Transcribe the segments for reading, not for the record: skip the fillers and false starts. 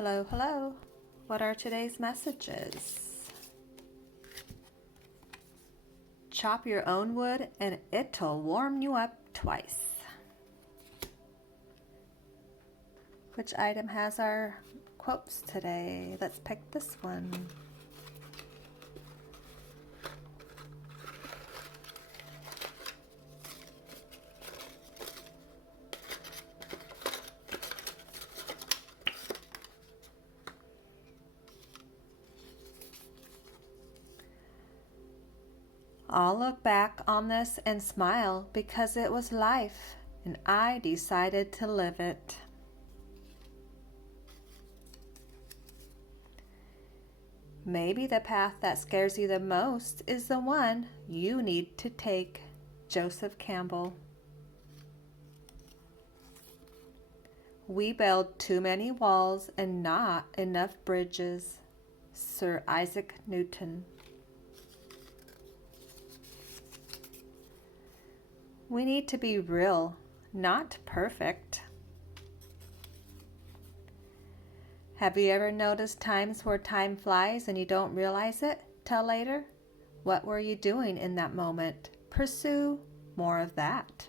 Hello, hello. What are today's messages? Chop your own wood and it'll warm you up twice. Which item has our quotes today? Let's pick this one. I'll look back on this and smile because it was life and I decided to live it. Maybe the path that scares you the most is the one you need to take. Joseph Campbell. We build too many walls and not enough bridges. Sir Isaac Newton. We need to be real, not perfect. Have you ever noticed times where time flies and you don't realize it till later? What were you doing in that moment? Pursue more of that.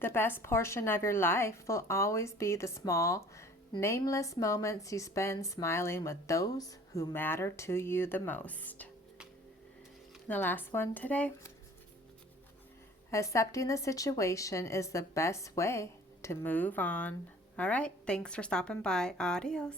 The best portion of your life will always be the small, nameless moments you spend smiling with those who matter to you the most. The last one today. Accepting the situation is the best way to move on. All right, thanks for stopping by. Adios.